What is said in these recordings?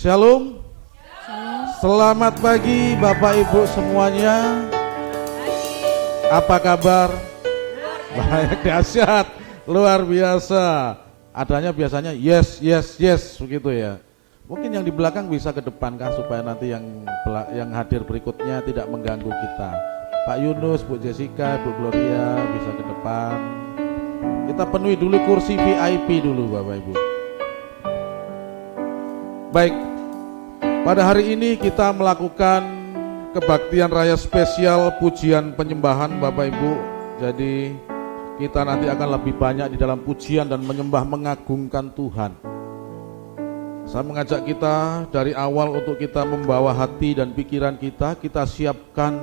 Shalom. Selamat pagi Bapak Ibu semuanya. Apa kabar? Baik, dahsyat, luar biasa. Adanya biasanya yes begitu ya. Mungkin yang di belakang bisa ke depan kan, supaya nanti yang hadir berikutnya tidak mengganggu kita. Pak Yunus, Bu Jessica, Bu Gloria bisa ke depan. Kita penuhi dulu kursi VIP dulu Bapak Ibu. Baik, pada hari ini kita melakukan kebaktian raya spesial pujian penyembahan Bapak Ibu. Jadi kita nanti akan lebih banyak di dalam pujian dan menyembah mengagungkan Tuhan. Saya mengajak kita dari awal untuk kita membawa hati dan pikiran kita siapkan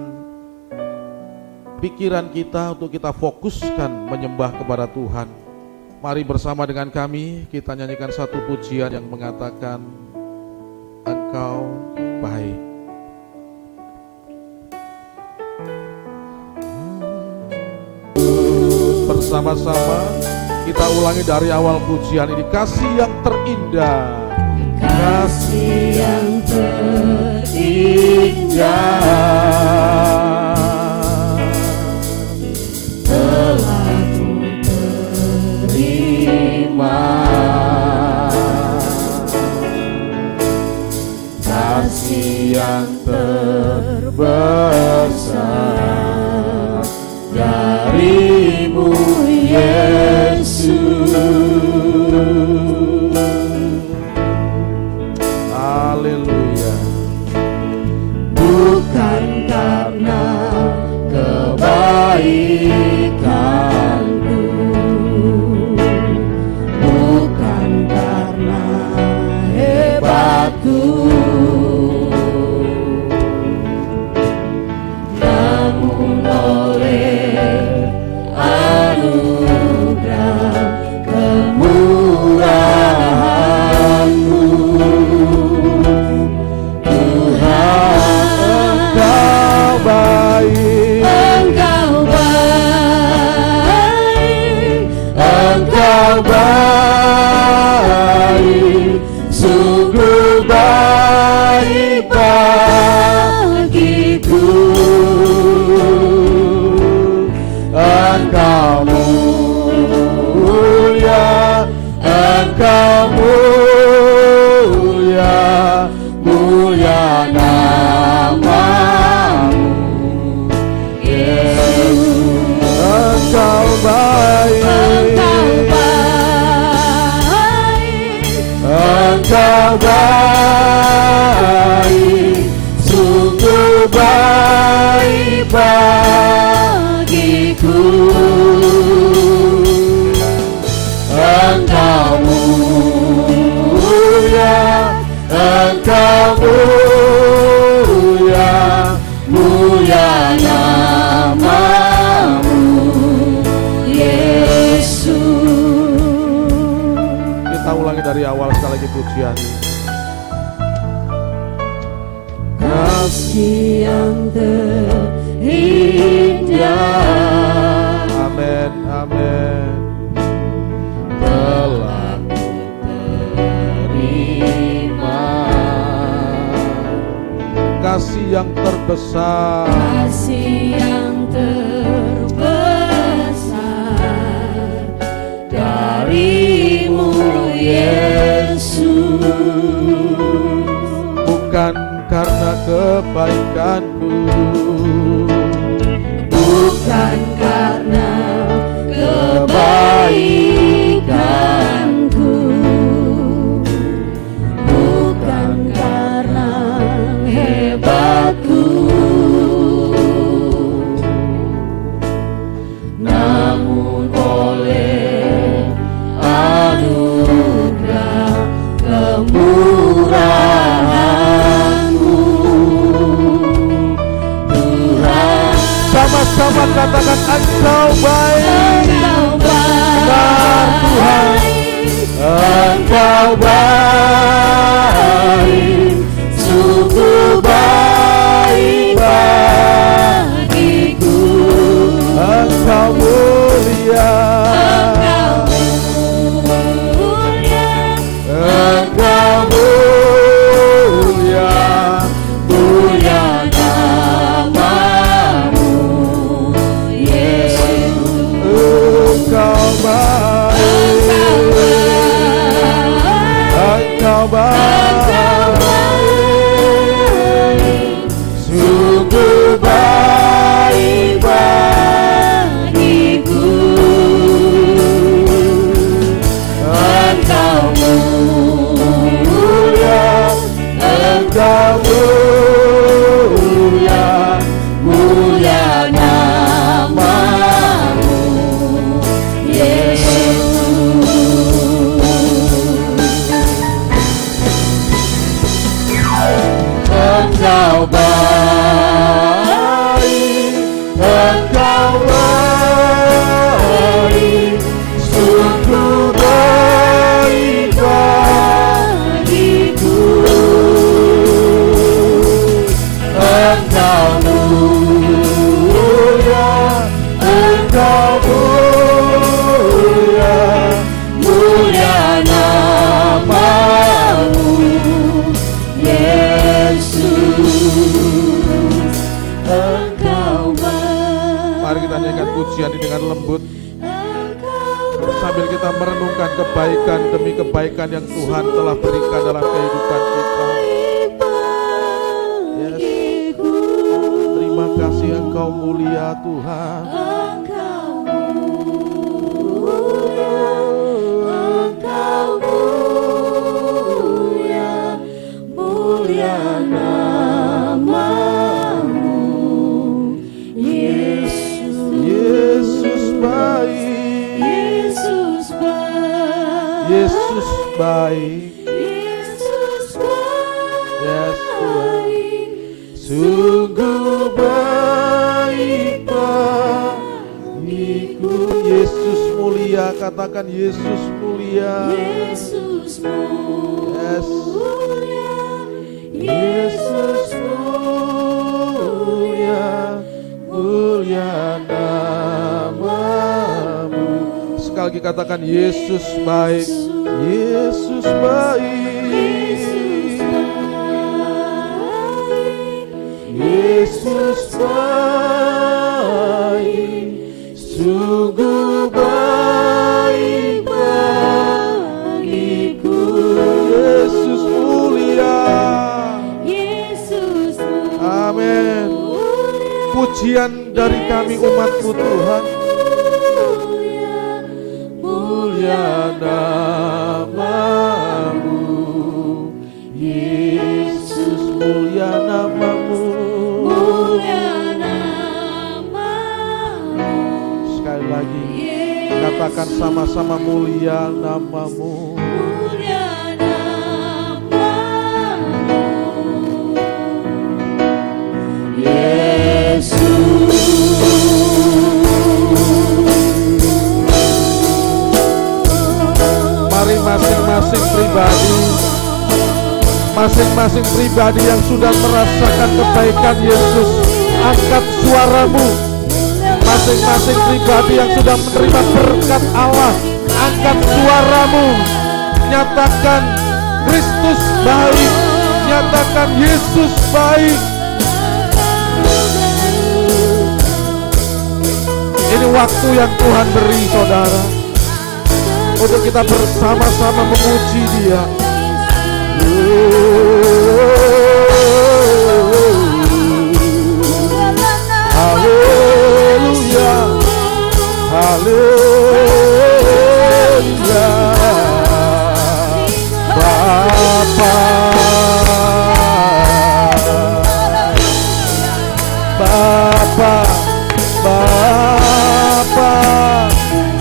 pikiran kita untuk kita fokuskan menyembah kepada Tuhan. Mari bersama dengan kami kita nyanyikan satu pujian yang mengatakan Engkau baik. Bersama-sama kita ulangi dari awal pujian ini. Kasih yang terindah, kasih yang terindah telah ku terima. Kasih yang terbesar darimu Yesus. Haleluya. Bukan karena kebaikanku, bukan karena hebatku, namun oleh anugerah kemurahan-Mu Tuhan. Engkau baik, Engkau baik, Engkau baik, sungguh baik bagiku. Engkau mulia, Engkau mulia, mulia nama-Mu Yesus. Engkau baik, Engkau baik, sungguh baik bagiku. Engkau mulia, Engkau mulia, mulia nama-Mu Yesus. Kita ulangi dari awal sekali lagi pujian. Kasih yang terindah, amin, amin, telah ku terima. Kasih yang terbesar, kasih yang terbesar darimu Yesus. Bukan karena kebaikanku, bukan karena kebaikanku, bukan karena hebatku, namun oleh anugerah kemurahan-Mu Tuhan. Sama-sama katakan Engkau baik, Tuhan. Engkau baik, sungguh baik bagiku. Engkau mulia, Engkau mulia, Engkau mulia, sambil kita merenungkan kebaikan demi kebaikan yang Tuhan telah berikan dalam kehidupan kita. Yes. Terima kasih Engkau mulia Tuhan. Yesus baik, yes Tuhan, sungguh baik bagiku. Yesus mulia, katakan Yesus mulia. Yesus mulia, yes. Yesus mulia, mulia namamu. Sekali lagi katakan Yesus baik. Yesus baik, Yesus baik, sungguh baik bagiku. Yesus mulia, Yesus mulia. Amin. Pujian dari kami umat-Mu Tuhan. Mulia namamu, Yesus mulia namamu, mulia namamu. Sekali lagi katakan sama-sama mulia namamu, mulia namamu, Yesus. Masing-masing pribadi yang sudah merasakan kebaikan Yesus, angkat suaramu. Masing-masing pribadi yang sudah menerima berkat Allah, angkat suaramu. Nyatakan Kristus baik, nyatakan Yesus baik. Ini waktu yang Tuhan beri saudara, untuk kita bersama-sama memuji Dia. Haleluya, haleluya. Bapa, Bapa, Bapa,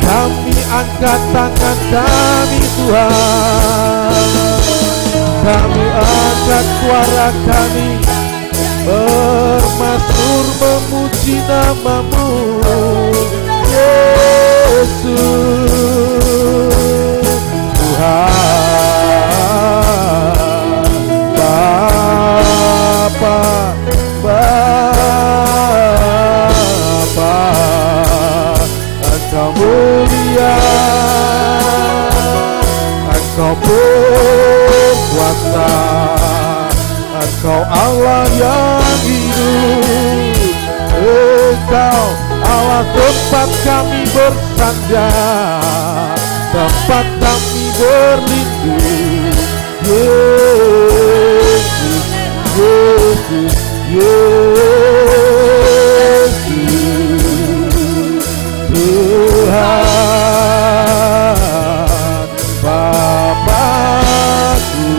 kami angkat tangan kami Tuhan, kami angkat suara kami, bermazmur memuji namamu, Yesus Tuhan. Bapa, Bapa, Engkau mulia, Engkau berkuasa, Engkau Allah yang hidup, Engkau Allah tempat kami bersandar, tempat kami berlindung. Yesus, Yesus, Yesus Tuhan Bapakku.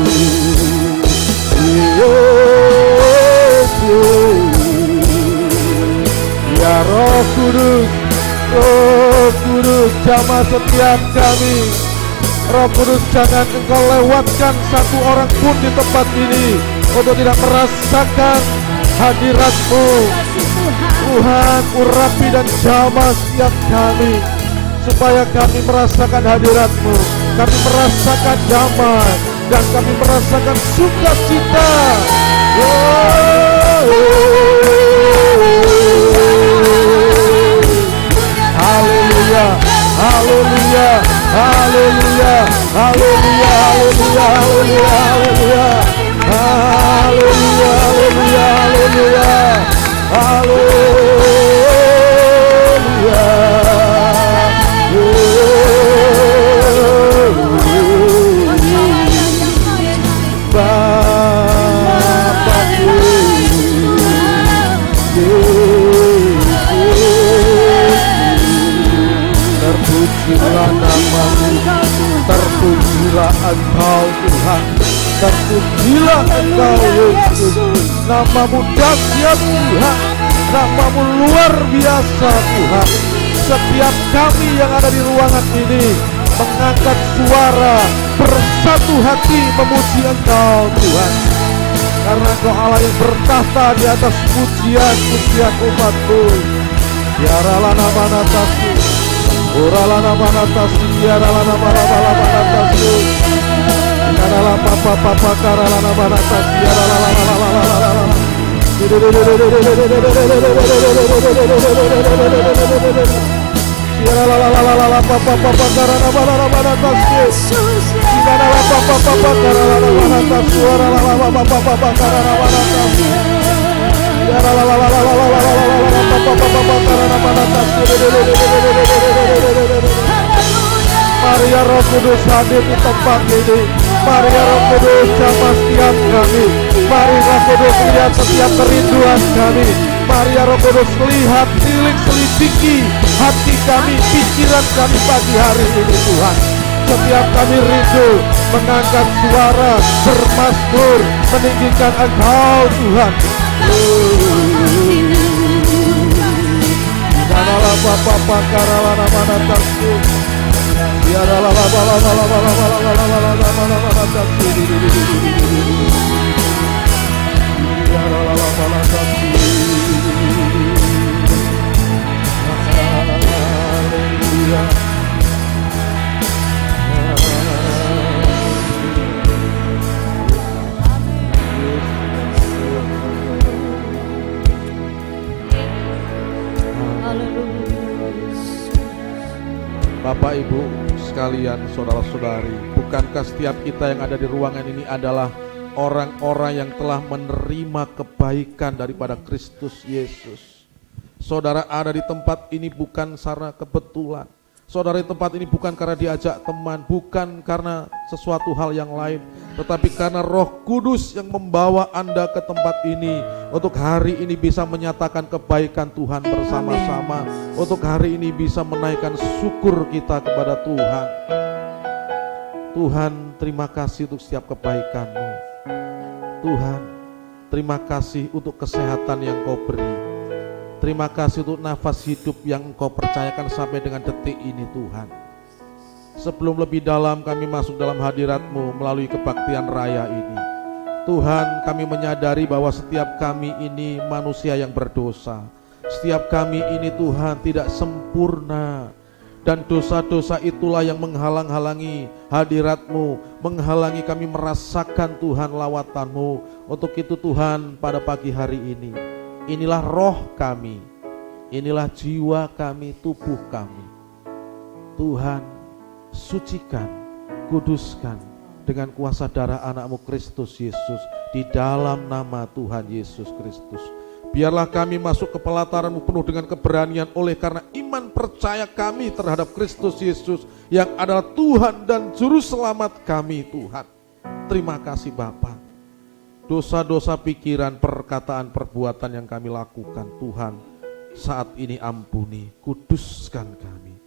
Ya Roh Kudus, Roh Kudus, jamah setiap kami. Roh Kudus, jangan Engkau lewatkan satu orang pun di tempat ini untuk tidak merasakan hadirat-Mu. Tuhan, urapi dan jamah setiap kami, supaya kami merasakan hadirat-Mu, kami merasakan damai, dan kami merasakan sukacita. Haleluya, haleluya, haleluya, haleluya, haleluya, haleluya, haleluya, haleluya, haleluya, haleluya. terpujilah nama-Mu, terpujilah Engkau Tuhan, terpujilah Engkau Yesus. Nama-Mu dahsyat Tuhan, nama-Mu luar biasa Tuhan. Setiap kami yang ada di ruangan ini mengangkat suara bersatu hati memuji Engkau Tuhan, karena Engkau Allah yang bertahta di atas pujian-pujian umat-Mu. Biaralah nama natamu, uralah nama natamu, biaralah nama natamu, biaralah papa karalah nama natamu, biaralah Mari ya Roh Kudus hadir di tempat ini. Mari ya Roh Kudus jamah setiap kami. Mari Roh Kudus lihat setiap kerinduan kami. Mari ya Roh Kudus lihat, tilik selidiki hati kami, pikiran kami pagi hari ini Tuhan. Setiap kami rindu mengangkat suara bermasmur meninggikan Engkau Tuhan. Karalah papa karalah nama natamu, biaralah Bapak Ibu sekalian, saudara-saudari, bukankah setiap kita yang ada di ruangan ini adalah orang-orang yang telah menerima kebaikan daripada Kristus Yesus? Saudara ada di tempat ini bukan secara kebetulan. Saudara di tempat ini bukan karena diajak teman, bukan karena sesuatu hal yang lain, tetapi karena Roh Kudus yang membawa Anda ke tempat ini untuk hari ini bisa menyatakan kebaikan Tuhan bersama-sama, untuk hari ini bisa menaikkan syukur kita kepada Tuhan. Tuhan, terima kasih untuk setiap kebaikan-Mu. Tuhan, terima kasih untuk kesehatan yang Kau beri. Terima kasih untuk nafas hidup yang Engkau percayakan sampai dengan detik ini Tuhan. Sebelum lebih dalam kami masuk dalam hadirat-Mu melalui kebaktian raya ini, Tuhan, kami menyadari bahwa setiap kami ini manusia yang berdosa. Setiap kami ini Tuhan tidak sempurna, dan dosa-dosa itulah yang menghalang-halangi hadirat-Mu, menghalangi kami merasakan Tuhan lawatan-Mu. Untuk itu Tuhan, pada pagi hari ini, inilah roh kami, inilah jiwa kami, tubuh kami. Tuhan, sucikan, kuduskan dengan kuasa darah anak-Mu Kristus Yesus, di dalam nama Tuhan Yesus Kristus. Biarlah kami masuk ke pelataran-Mu penuh dengan keberanian oleh karena iman percaya kami terhadap Kristus Yesus yang adalah Tuhan dan Juru Selamat kami Tuhan. Terima kasih Bapa. Dosa-dosa pikiran, perkataan, perbuatan yang kami lakukan Tuhan, saat ini ampuni, kuduskan kami.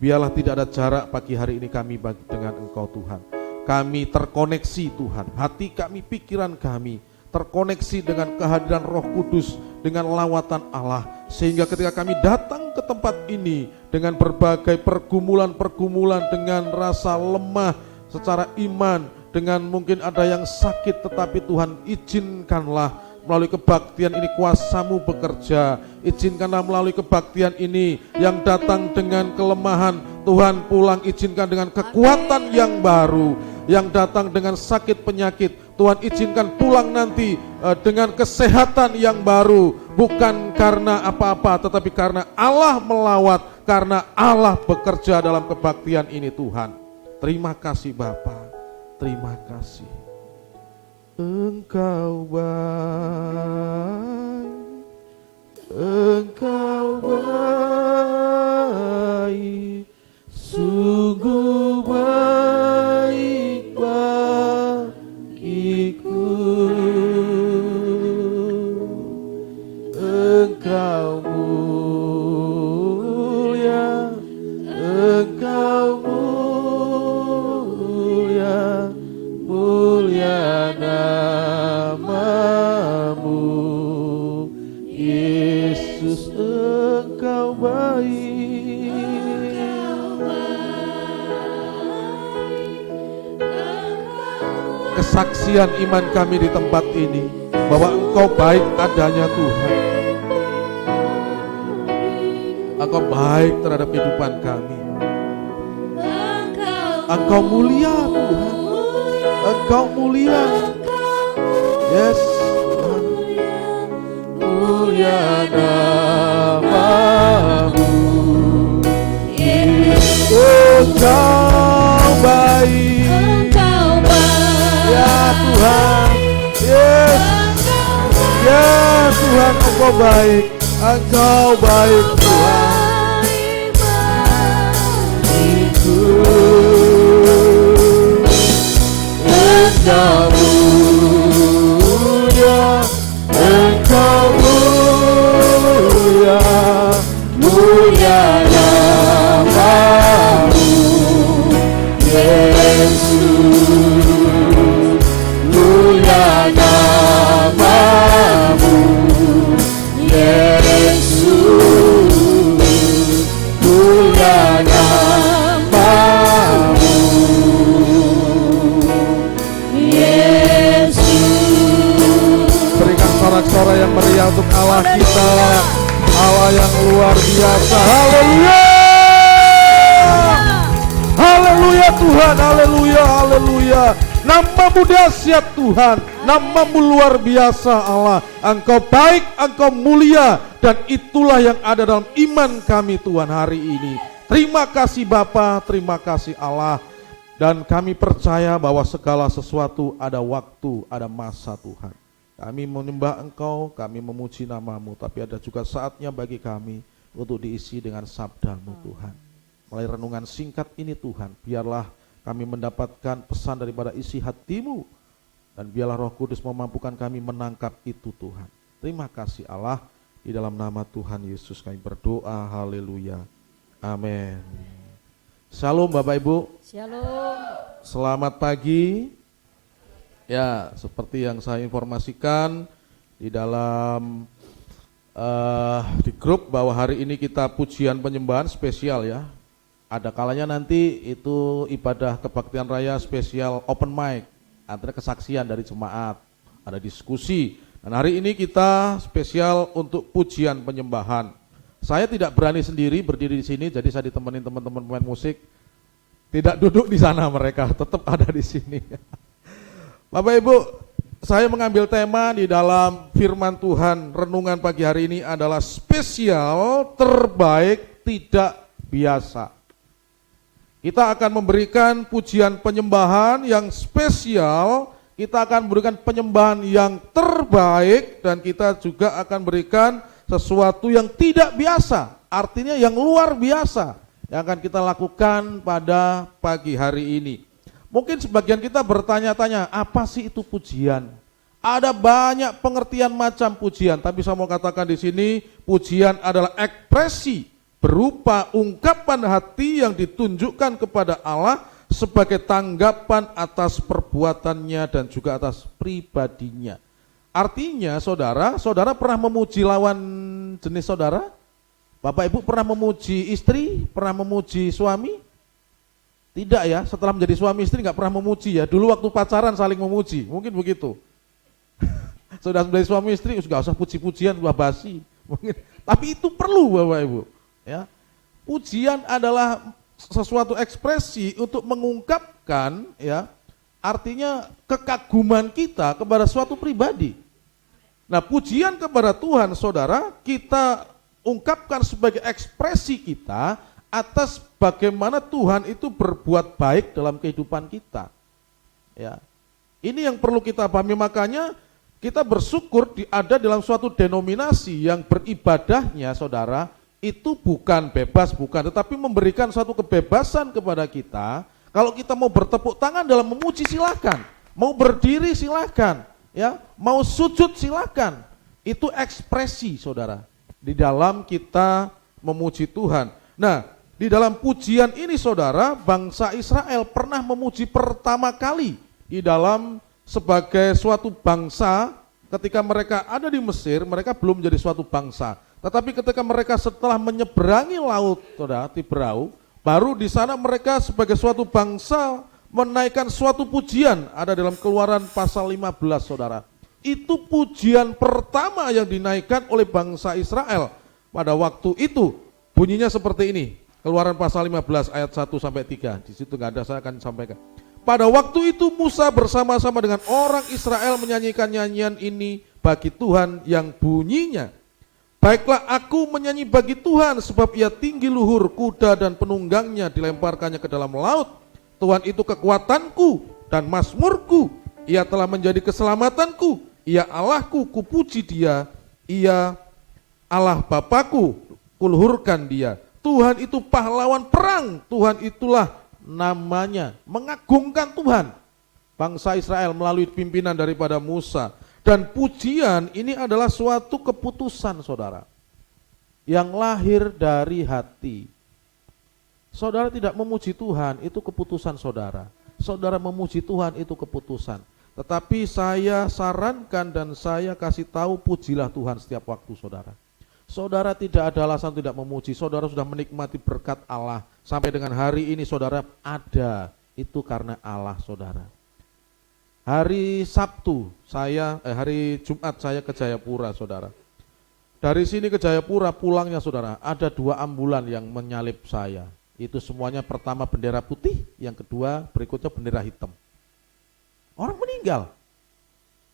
Biarlah tidak ada jarak pagi hari ini kami dengan Engkau Tuhan. Kami terkoneksi Tuhan, hati kami, pikiran kami terkoneksi dengan kehadiran Roh Kudus, dengan lawatan Allah, sehingga ketika kami datang ke tempat ini dengan berbagai pergumulan-pergumulan, dengan rasa lemah secara iman, dengan mungkin ada yang sakit, tetapi Tuhan izinkanlah melalui kebaktian ini kuasa-Mu bekerja. Izinkanlah melalui kebaktian ini yang datang dengan kelemahan, Tuhan pulang izinkan dengan kekuatan yang baru. Yang datang dengan sakit penyakit, Tuhan izinkan pulang nanti dengan kesehatan yang baru. Bukan karena apa-apa, tetapi karena Allah melawat, karena Allah bekerja dalam kebaktian ini Tuhan. Terima kasih Bapa. Terima kasih. Engkau baik, Engkau baik, sungguh baik bagiku. Engkau mulia, Engkau kesaksian iman kami di tempat ini bahwa Engkau baik adanya Tuhan. Engkau baik terhadap kehidupan kami. Engkau mulia Tuhan. Engkau mulia. Yes. Mulia namamu. Engkau baik. Ya Tuhan. Yes. Ya Tuhan, Engkau baik. Engkau baik Tuhan. Engkau mulia, Engkau mulia, mulia namamu, Yesus, mulia namamu, Yesus, mulia namamu, sorak-sorai yang meriah untuk Allah kita, Allah yang luar biasa. Haleluya, haleluya Tuhan, haleluya, haleluya. Namamu dahsyat Tuhan, namamu luar biasa Allah. Engkau baik, Engkau mulia, dan itulah yang ada dalam iman kami Tuhan hari ini. Terima kasih Bapa, terima kasih Allah. Dan kami percaya bahwa segala sesuatu ada waktu, ada masa Tuhan. Kami menyembah Engkau, kami memuji namamu, tapi ada juga saatnya bagi kami untuk diisi dengan sabdamu Tuhan. Melalui renungan singkat ini Tuhan, biarlah kami mendapatkan pesan daripada isi hatimu, dan biarlah Roh Kudus memampukan kami menangkap itu Tuhan. Terima kasih Allah, di dalam nama Tuhan Yesus kami berdoa, haleluya, amin. Shalom Bapak Ibu. Shalom. Selamat pagi. Ya, seperti yang saya informasikan di dalam di grup bahwa hari ini kita pujian penyembahan spesial ya. Ada kalanya nanti itu ibadah kebaktian raya spesial open mic, antara kesaksian dari jemaat, ada diskusi. Dan hari ini kita spesial untuk pujian penyembahan. Saya tidak berani sendiri berdiri di sini, jadi saya ditemenin teman-teman pemain musik. Tidak duduk di sana mereka, tetap ada di sini. Bapak Ibu, saya mengambil tema di dalam firman Tuhan, renungan pagi hari ini adalah spesial, terbaik, tidak biasa. Kita akan memberikan pujian penyembahan yang spesial, kita akan memberikan penyembahan yang terbaik, dan kita juga akan berikan sesuatu yang tidak biasa, artinya yang luar biasa, yang akan kita lakukan pada pagi hari ini. Mungkin sebagian kita bertanya-tanya, apa sih itu pujian? Ada banyak pengertian macam pujian, tapi saya mau katakan di sini, pujian adalah ekspresi berupa ungkapan hati yang ditunjukkan kepada Allah sebagai tanggapan atas perbuatannya dan juga atas pribadinya. Artinya saudara pernah memuji lawan jenis saudara? Bapak Ibu pernah memuji istri, pernah memuji suami? Tidak ya, setelah menjadi suami istri nggak pernah memuji ya. Dulu waktu pacaran saling memuji, mungkin begitu. Sudah menjadi suami istri, nggak usah puji-pujian, wah basi. Mungkin. Tapi itu perlu Bapak Ibu. Ya, pujian adalah sesuatu ekspresi untuk mengungkapkan, ya, artinya kekaguman kita kepada suatu pribadi. Nah, pujian kepada Tuhan, saudara, kita ungkapkan sebagai ekspresi kita atas bagaimana Tuhan itu berbuat baik dalam kehidupan kita. Ya, ini yang perlu kita pahami, makanya kita bersyukur ada dalam suatu denominasi yang beribadahnya, saudara, itu bukan bebas, bukan, tetapi memberikan suatu kebebasan kepada kita. Kalau kita mau bertepuk tangan dalam memuji silakan, mau berdiri silakan, ya, mau sujud silakan. Itu ekspresi, saudara, di dalam kita memuji Tuhan. Nah, di dalam pujian ini, saudara, bangsa Israel pernah memuji pertama kali di dalam sebagai suatu bangsa. Ketika mereka ada di Mesir, mereka belum menjadi suatu bangsa. Tetapi ketika mereka setelah menyeberangi laut, saudara, Tiberau, baru di sana mereka sebagai suatu bangsa menaikkan suatu pujian, ada dalam Keluaran pasal 15 saudara. Itu pujian pertama yang dinaikkan oleh bangsa Israel pada waktu itu. Bunyinya seperti ini, Keluaran pasal 15 ayat 1 sampai 3. Di situ nggak ada, saya akan sampaikan. Pada waktu itu Musa bersama-sama dengan orang Israel menyanyikan nyanyian ini bagi Tuhan yang bunyinya, baiklah aku menyanyi bagi Tuhan sebab ia tinggi luhur, kuda dan penunggangnya dilemparkannya ke dalam laut. Tuhan itu kekuatanku dan mazmurku, ia telah menjadi keselamatanku, ia Allahku, kupuji dia, ia Allah Bapakku, kuluhurkan dia. Tuhan itu pahlawan perang, Tuhan itulah namanya, mengagungkan Tuhan. Bangsa Israel melalui pimpinan daripada Musa. Dan pujian ini adalah suatu keputusan saudara, yang lahir dari hati. Saudara tidak memuji Tuhan, itu keputusan saudara. Saudara memuji Tuhan, itu keputusan. Tetapi saya sarankan dan saya kasih tahu, pujilah Tuhan setiap waktu saudara. Saudara tidak ada alasan tidak memuji, saudara sudah menikmati berkat Allah. Sampai dengan hari ini saudara ada, itu karena Allah saudara. Hari Sabtu hari Jumat saya ke Jayapura saudara. Dari sini ke Jayapura pulangnya saudara, ada 2 ambulan yang menyalip saya. Itu semuanya pertama bendera putih, yang kedua berikutnya bendera hitam. Orang meninggal.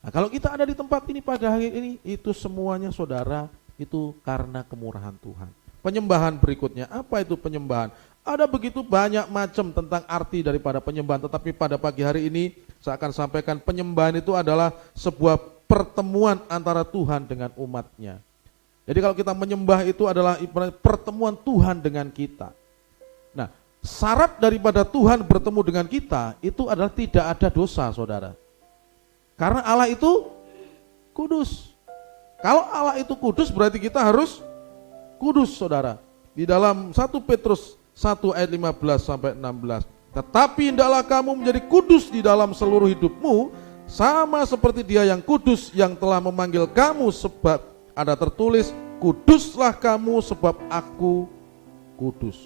Nah, kalau kita ada di tempat ini pada hari ini, itu semuanya saudara, itu karena kemurahan Tuhan. Penyembahan berikutnya, apa itu penyembahan? Ada begitu banyak macam tentang arti daripada penyembahan, tetapi pada pagi hari ini saya akan sampaikan penyembahan itu adalah sebuah pertemuan antara Tuhan dengan umatnya. Jadi kalau kita menyembah itu adalah pertemuan Tuhan dengan kita. Nah, syarat daripada Tuhan bertemu dengan kita itu adalah tidak ada dosa saudara. Karena Allah itu kudus. Kalau Allah itu kudus berarti kita harus kudus saudara. Di dalam 1 Petrus 1 ayat 15 sampai 16. Tetapi hendaklah kamu menjadi kudus di dalam seluruh hidupmu, sama seperti Dia yang kudus yang telah memanggil kamu, sebab ada tertulis, kuduslah kamu sebab aku kudus.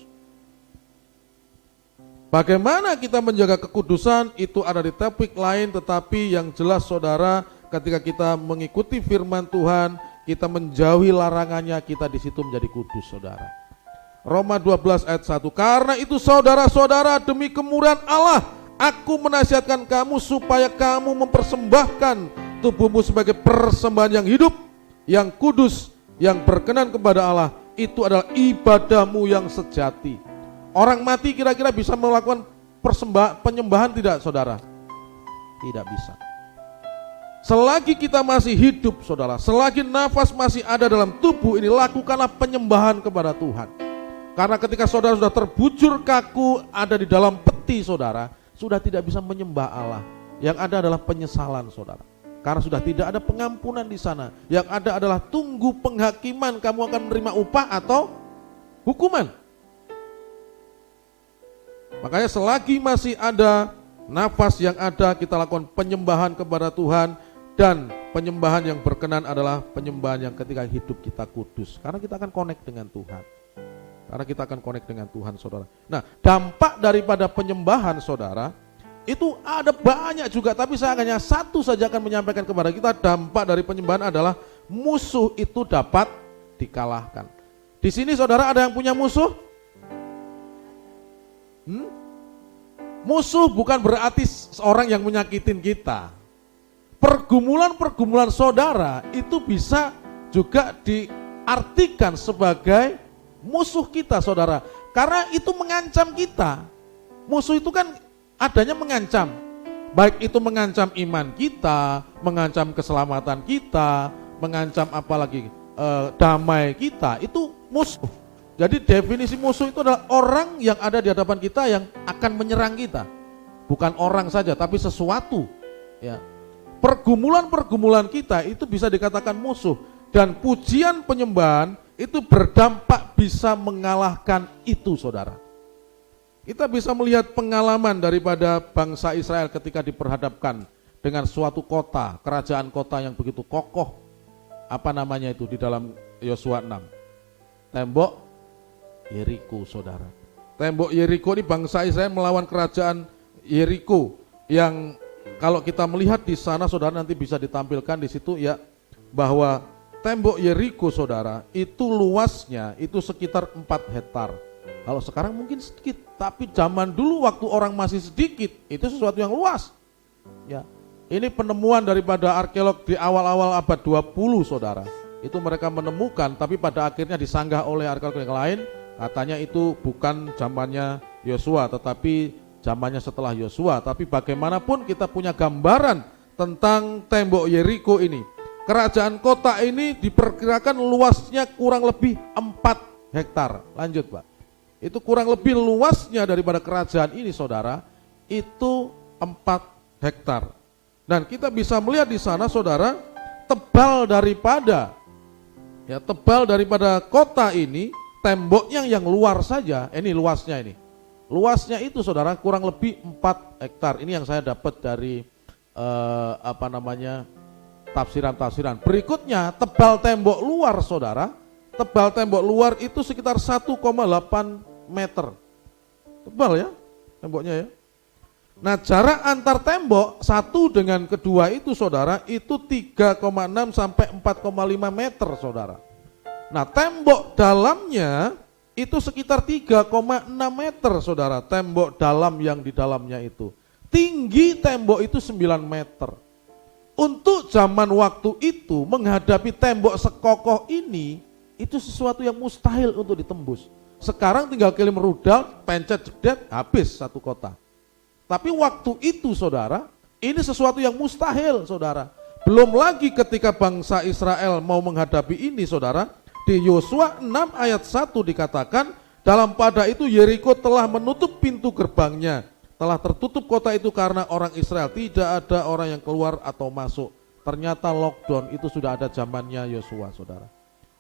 Bagaimana kita menjaga kekudusan itu ada di topik lain, tetapi yang jelas saudara, ketika kita mengikuti firman Tuhan, kita menjauhi larangannya, kita di situ menjadi kudus saudara. Roma 12 ayat 1, karena itu saudara-saudara demi kemurahan Allah, aku menasihatkan kamu supaya kamu mempersembahkan tubuhmu sebagai persembahan yang hidup, yang kudus, yang berkenan kepada Allah. Itu adalah ibadahmu yang sejati. Orang mati kira-kira bisa melakukan penyembahan tidak saudara? Tidak bisa. Selagi kita masih hidup saudara, selagi nafas masih ada dalam tubuh ini, lakukanlah penyembahan kepada Tuhan. Karena ketika saudara sudah terbujur kaku ada di dalam peti saudara, sudah tidak bisa menyembah Allah. Yang ada adalah penyesalan saudara. Karena sudah tidak ada pengampunan di sana. Yang ada adalah tunggu penghakiman, kamu akan menerima upah atau hukuman. Makanya selagi masih ada nafas yang ada, kita lakukan penyembahan kepada Tuhan. Dan penyembahan yang berkenan adalah penyembahan yang ketika hidup kita kudus. Karena kita akan connect dengan Tuhan. Karena kita akan connect dengan Tuhan saudara. Nah, dampak daripada penyembahan saudara itu ada banyak juga, tapi saya hanya satu saja akan menyampaikan kepada kita. Dampak dari penyembahan adalah musuh itu dapat dikalahkan. Di sini saudara ada yang punya musuh? Musuh bukan berarti seorang yang menyakitin kita. Pergumulan-pergumulan saudara itu bisa juga diartikan sebagai musuh kita saudara, karena itu mengancam kita. Musuh itu kan adanya mengancam, baik itu mengancam iman kita, mengancam keselamatan kita, mengancam apalagi damai kita, itu musuh. Jadi definisi musuh itu adalah orang yang ada di hadapan kita yang akan menyerang kita. Bukan orang saja tapi sesuatu ya. Pergumulan-pergumulan kita itu bisa dikatakan musuh, dan pujian penyembahan itu berdampak bisa mengalahkan itu saudara. Kita bisa melihat pengalaman daripada bangsa Israel ketika diperhadapkan dengan suatu kota, kerajaan kota yang begitu kokoh. Apa namanya itu di dalam Yosua 6? Tembok Yeriko saudara. Tembok Yeriko ini bangsa Israel melawan kerajaan Yeriko yang kalau kita melihat di sana saudara nanti bisa ditampilkan di situ ya, bahwa tembok Yeriko saudara itu luasnya itu sekitar 4 hektar. Kalau sekarang mungkin sedikit, tapi zaman dulu waktu orang masih sedikit itu sesuatu yang luas. Ya. Ini penemuan daripada arkeolog di awal-awal abad 20 saudara. Itu mereka menemukan, tapi pada akhirnya disanggah oleh arkeolog yang lain, katanya itu bukan zamannya Yosua tetapi zamannya setelah Yosua. Tapi bagaimanapun kita punya gambaran tentang tembok Yeriko ini. Kerajaan kota ini diperkirakan luasnya kurang lebih 4 hektar. Lanjut Pak. Itu kurang lebih luasnya daripada kerajaan ini saudara, itu 4 hektar. Dan kita bisa melihat di sana saudara, tebal daripada kota ini, temboknya yang luar saja, ini luasnya ini. Luasnya itu saudara kurang lebih 4 hektar. Ini yang saya dapat dari tafsiran-tafsiran. Berikutnya tebal tembok luar saudara, tebal tembok luar itu sekitar 1,8 meter. Tebal ya temboknya ya. Nah jarak antar tembok satu dengan kedua itu saudara itu 3,6 sampai 4,5 meter saudara. Nah tembok dalamnya itu sekitar 3,6 meter saudara. Tembok dalam yang di dalamnya itu. Tinggi tembok itu 9 meter. Untuk zaman waktu itu menghadapi tembok sekokoh ini itu sesuatu yang mustahil untuk ditembus. Sekarang tinggal kirim rudal, pencet jedet, habis satu kota. Tapi waktu itu saudara, ini sesuatu yang mustahil saudara. Belum lagi ketika bangsa Israel mau menghadapi ini saudara, di Yosua 6 ayat 1 dikatakan, dalam pada itu Yeriko telah menutup pintu gerbangnya. Telah tertutup kota itu karena orang Israel, tidak ada orang yang keluar atau masuk. Ternyata lockdown itu sudah ada zamannya Yosua saudara.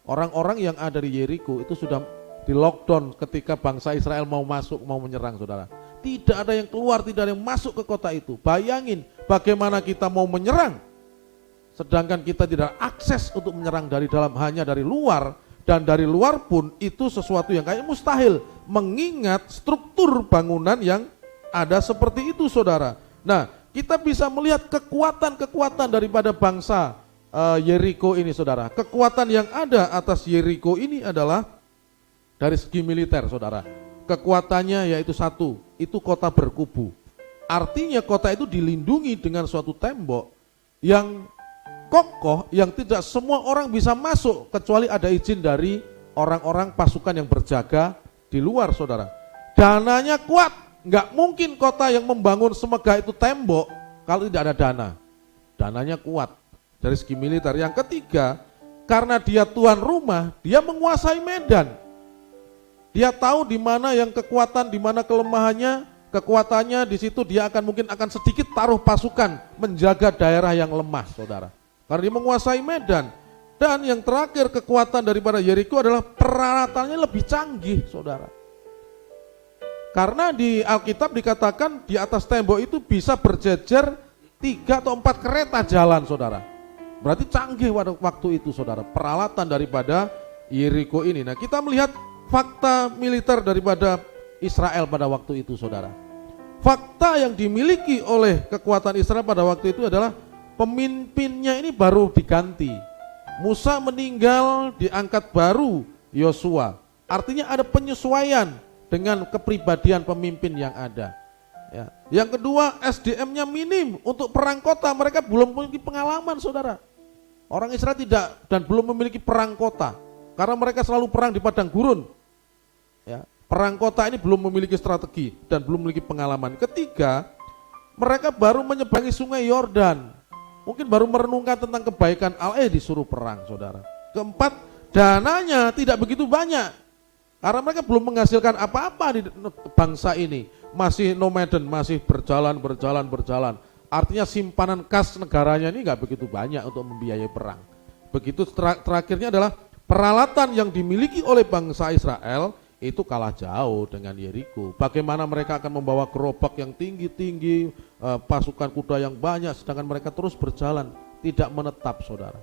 Orang-orang yang ada di Yeriko itu sudah di lockdown ketika bangsa Israel mau masuk, mau menyerang saudara. Tidak ada yang keluar, tidak ada yang masuk ke kota itu. Bayangin bagaimana kita mau menyerang, sedangkan kita tidak akses untuk menyerang dari dalam, hanya dari luar. Dan dari luar pun itu sesuatu yang kayak mustahil, mengingat struktur bangunan yang ada seperti itu saudara. Nah kita bisa melihat kekuatan-kekuatan daripada bangsa Yeriko ini saudara. Kekuatan yang ada atas Yeriko ini adalah dari segi militer saudara. Kekuatannya yaitu satu, itu kota berkubu. Artinya kota itu dilindungi dengan suatu tembok yang kokoh, yang tidak semua orang bisa masuk kecuali ada izin dari orang-orang pasukan yang berjaga di luar saudara. Dananya kuat, nggak mungkin kota yang membangun semegah itu tembok kalau tidak ada dana. Dananya kuat dari segi militer. Yang ketiga, karena dia tuan rumah, dia menguasai medan. Dia tahu di mana yang kekuatan, di mana kelemahannya, kekuatannya di situ dia mungkin akan sedikit taruh pasukan menjaga daerah yang lemah, saudara. Karena dia menguasai medan. Dan yang terakhir kekuatan daripada Yeriko adalah peralatannya lebih canggih, saudara. Karena di Alkitab dikatakan di atas tembok itu bisa berjejer 3 atau 4 kereta jalan, saudara. Berarti canggih waktu itu, saudara, peralatan daripada Yeriko ini. Nah, kita melihat fakta militer daripada Israel pada waktu itu, saudara. Fakta yang dimiliki oleh kekuatan Israel pada waktu itu adalah pemimpinnya ini baru diganti. Musa meninggal, diangkat baru Yosua. Artinya ada penyesuaian dengan kepribadian pemimpin yang ada. Ya. Yang kedua, SDM-nya minim untuk perang kota. Mereka belum memiliki pengalaman, saudara. Orang Israel tidak dan belum memiliki perang kota karena mereka selalu perang di padang gurun. Ya, perang kota ini belum memiliki strategi dan belum memiliki pengalaman. Ketiga, mereka baru menyeberangi sungai Yordan. Mungkin baru merenungkan tentang kebaikan Allah, disuruh perang, saudara. Keempat, dananya tidak begitu banyak karena mereka belum menghasilkan apa-apa di bangsa ini. Masih nomaden, masih berjalan. Artinya simpanan kas negaranya ini nggak begitu banyak untuk membiayai perang. Begitu terakhirnya adalah peralatan yang dimiliki oleh bangsa Israel itu kalah jauh dengan Yeriko. Bagaimana mereka akan membawa gerobak yang tinggi-tinggi, pasukan kuda yang banyak, sedangkan mereka terus berjalan, tidak menetap, saudara.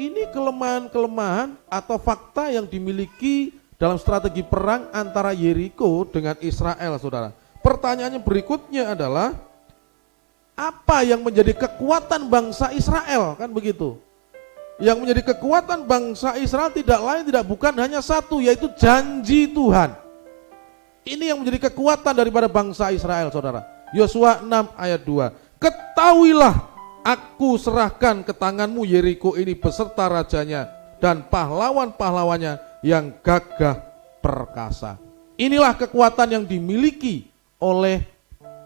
Ini kelemahan-kelemahan atau fakta yang dimiliki dalam strategi perang antara Yeriko dengan Israel, saudara. Pertanyaannya berikutnya adalah, apa yang menjadi kekuatan bangsa Israel? Kan begitu. Yang menjadi kekuatan bangsa Israel tidak lain tidak bukan hanya satu, yaitu janji Tuhan. Ini yang menjadi kekuatan daripada bangsa Israel, saudara. Yosua 6 ayat 2. Ketahuilah, aku serahkan ke tanganmu Yeriko ini beserta rajanya dan pahlawan-pahlawannya yang gagah perkasa. Inilah kekuatan yang dimiliki oleh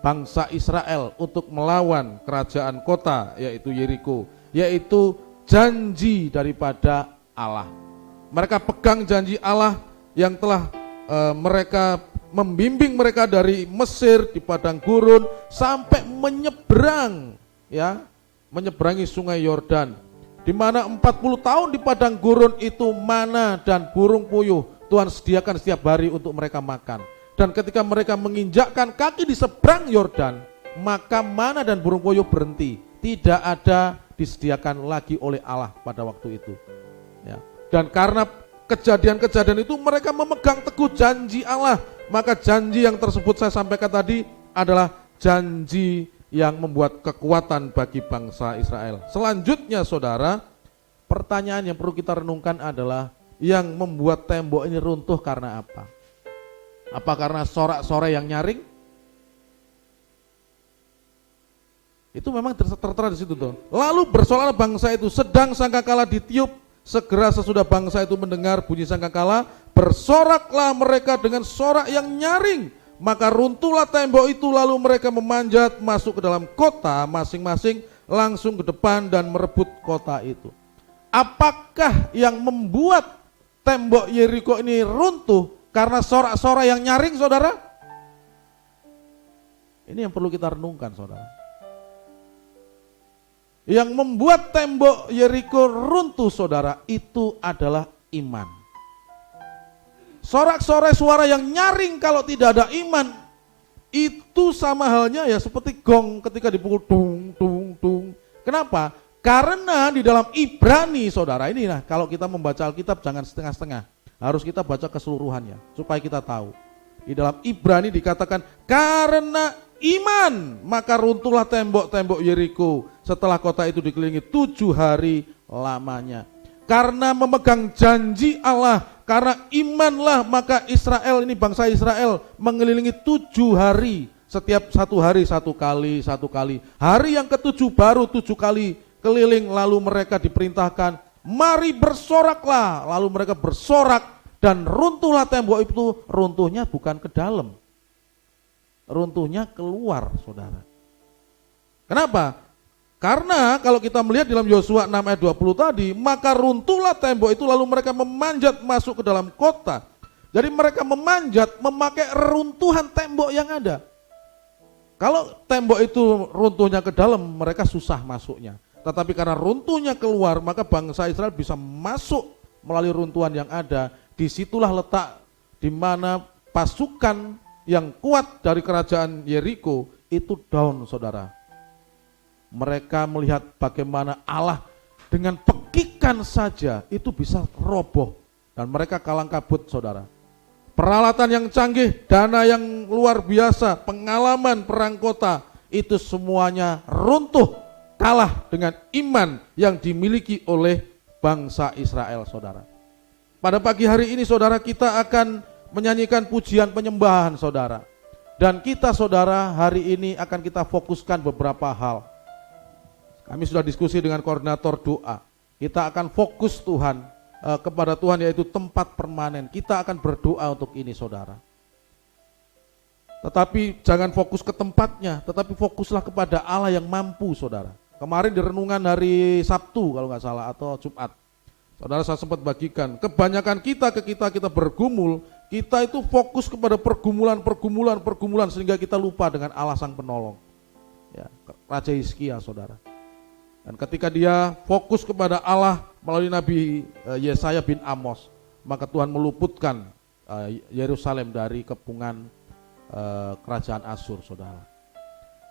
bangsa Israel untuk melawan kerajaan kota, yaitu Yeriko, yaitu janji daripada Allah. Mereka pegang janji Allah yang telah mereka membimbing mereka dari Mesir di padang gurun sampai menyeberang, ya, menyeberangi sungai Yordan, di mana 40 tahun di padang gurun itu mana dan burung puyuh Tuhan sediakan setiap hari untuk mereka makan. Dan ketika mereka menginjakkan kaki di seberang Yordan, maka mana dan burung puyuh berhenti. Tidak ada disediakan lagi oleh Allah pada waktu itu. Ya. Dan karena kejadian-kejadian itu mereka memegang teguh janji Allah. Maka janji yang tersebut saya sampaikan tadi adalah janji yang membuat kekuatan bagi bangsa Israel. Selanjutnya saudara, pertanyaan yang perlu kita renungkan adalah, yang membuat tembok ini runtuh karena apa? Apa karena sorak-sorai yang nyaring? Itu memang tertera di situ tuh. Lalu bersorak bangsa itu, sedang sangkakala ditiup, segera sesudah bangsa itu mendengar bunyi sangkakala, bersoraklah mereka dengan sorak yang nyaring. Maka runtuhlah tembok itu, lalu mereka memanjat masuk ke dalam kota masing-masing, langsung ke depan dan merebut kota itu. Apakah yang membuat tembok Yeriko ini runtuh? Karena sorak-sorai yang nyaring, saudara? Ini yang perlu kita renungkan, saudara. Yang membuat tembok Yeriko runtuh, saudara, itu adalah iman. Sorak-sorai suara yang nyaring kalau tidak ada iman, itu sama halnya ya seperti gong ketika dipukul dung, dung, dung. Kenapa? Karena di dalam Ibrani, saudara, ini nah, kalau kita membaca Alkitab jangan setengah-setengah. Harus kita baca keseluruhannya supaya kita tahu. Di dalam Ibrani dikatakan, karena iman maka runtuhlah tembok-tembok Yeriko setelah kota itu dikelilingi 7 hari lamanya. Karena memegang janji Allah, karena imanlah maka Israel ini, bangsa Israel mengelilingi 7 hari. Setiap 1 hari 1 kali, 1 kali. Hari yang ke-7 baru 7 kali keliling, lalu mereka diperintahkan, mari bersoraklah. Lalu mereka bersorak dan runtuhlah tembok itu. Runtuhnya bukan ke dalam, runtuhnya keluar, saudara. Kenapa? Karena kalau kita melihat dalam Yosua 6 ayat 20 tadi, maka runtuhlah tembok itu, lalu mereka memanjat masuk ke dalam kota. Jadi mereka memanjat memakai runtuhan tembok yang ada. Kalau tembok itu runtuhnya ke dalam, mereka susah masuknya. Tetapi karena runtuhnya keluar, maka bangsa Israel bisa masuk melalui runtuhan yang ada. Disitulah letak di mana pasukan yang kuat dari kerajaan Yeriko itu down, saudara. Mereka melihat bagaimana Allah dengan pekikan saja itu bisa roboh. Dan mereka kalang kabut, saudara. Peralatan yang canggih, dana yang luar biasa, pengalaman perang kota, itu semuanya runtuh. Kalah dengan iman yang dimiliki oleh bangsa Israel, saudara. Pada pagi hari ini, saudara, kita akan menyanyikan pujian penyembahan, saudara. Dan kita, saudara, hari ini akan kita fokuskan beberapa hal. Kami sudah diskusi dengan koordinator doa. Kita akan fokus Tuhan kepada Tuhan, yaitu tempat permanen. Kita akan berdoa untuk ini, saudara. Tetapi jangan fokus ke tempatnya, tetapi fokuslah kepada Allah yang mampu, saudara. Kemarin di renungan hari Sabtu kalau nggak salah atau Jumat, saudara, saya sempat bagikan, kebanyakan kita bergumul, kita itu fokus kepada pergumulan sehingga kita lupa dengan Allah sang penolong. Ya, Raja Hizkia, saudara. Dan ketika dia fokus kepada Allah melalui Nabi Yesaya bin Amos, maka Tuhan meluputkan Yerusalem dari kepungan kerajaan Asyur, saudara.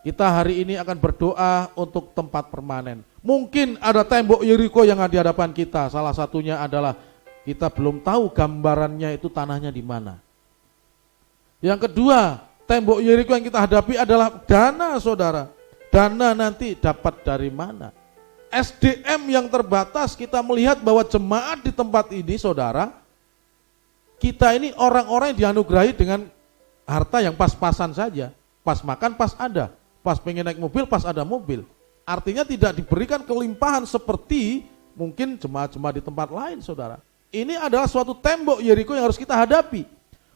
Kita hari ini akan berdoa untuk tempat permanen. Mungkin ada tembok Yeriko yang ada di hadapan kita. Salah satunya adalah kita belum tahu gambarannya itu tanahnya di mana. Yang kedua, Tembok Yeriko yang kita hadapi adalah dana, saudara. Dana nanti dapat dari mana? SDM yang terbatas. Kita melihat bahwa jemaat di tempat ini, saudara, kita ini orang-orang yang dianugerahi dengan harta yang pas-pasan saja. Pas makan, pas ada. Pas pengen naik mobil, pas ada mobil. Artinya tidak diberikan kelimpahan seperti mungkin jemaat-jemaat di tempat lain, saudara. Ini adalah suatu tembok Yeriko yang harus kita hadapi.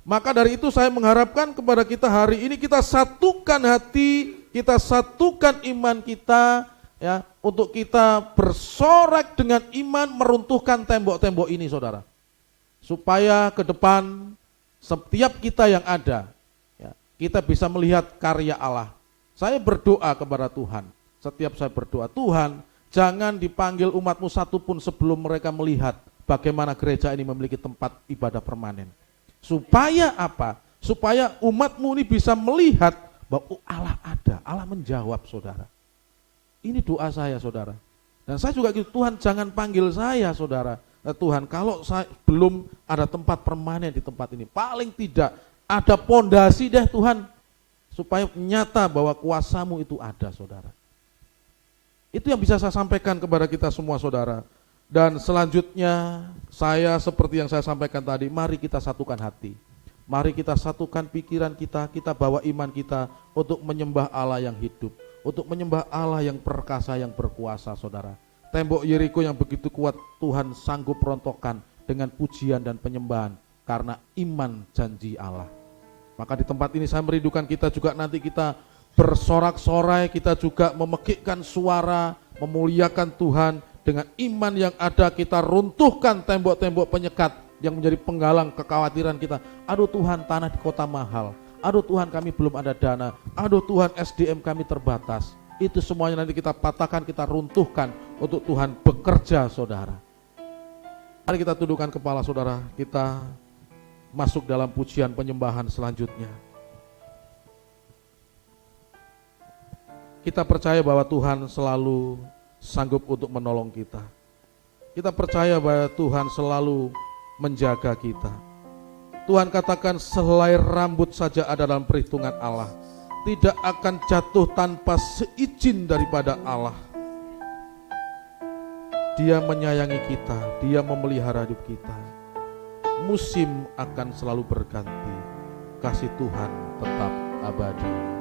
Maka dari itu saya mengharapkan kepada kita hari ini kita satukan hati, kita satukan iman kita, ya, untuk kita bersorak dengan iman meruntuhkan tembok-tembok ini, saudara. Supaya ke depan setiap kita yang ada, ya, kita bisa melihat karya Allah. Saya berdoa kepada Tuhan, setiap saya berdoa, Tuhan jangan dipanggil umatmu satupun sebelum mereka melihat bagaimana gereja ini memiliki tempat ibadah permanen. Supaya apa? Supaya umatmu ini bisa melihat bahwa Allah ada, Allah menjawab, saudara. Ini doa saya, saudara. Dan saya juga gitu, Tuhan jangan panggil saya, saudara. Tuhan, kalau saya belum ada tempat permanen di tempat ini, paling tidak ada pondasi deh Tuhan, supaya nyata bahwa kuasa-Mu itu ada, saudara. Itu yang bisa saya sampaikan kepada kita semua, saudara. Dan selanjutnya saya seperti yang saya sampaikan tadi, mari kita satukan hati. Mari kita satukan pikiran kita, kita bawa iman kita untuk menyembah Allah yang hidup, untuk menyembah Allah yang perkasa, yang berkuasa, saudara. Tembok Yeriko yang begitu kuat Tuhan sanggup rontokkan dengan pujian dan penyembahan karena iman janji Allah. Maka di tempat ini saya merindukan kita juga nanti kita bersorak-sorai, kita juga memekikkan suara, memuliakan Tuhan. Dengan iman yang ada kita runtuhkan tembok-tembok penyekat yang menjadi penggalang kekhawatiran kita. Aduh Tuhan, tanah di kota mahal. Aduh Tuhan, kami belum ada dana. Aduh Tuhan, SDM kami terbatas. Itu semuanya nanti kita patahkan, kita runtuhkan untuk Tuhan bekerja, saudara. Mari kita tundukkan kepala, saudara. Kita masuk dalam pujian penyembahan selanjutnya. Kita percaya bahwa Tuhan selalu sanggup untuk menolong kita. Kita percaya bahwa Tuhan selalu menjaga kita. Tuhan katakan sehelai rambut saja ada dalam perhitungan Allah, tidak akan jatuh tanpa seizin daripada Allah. Dia menyayangi kita, Dia memelihara hidup kita. Musim akan selalu berganti, kasih Tuhan tetap abadi.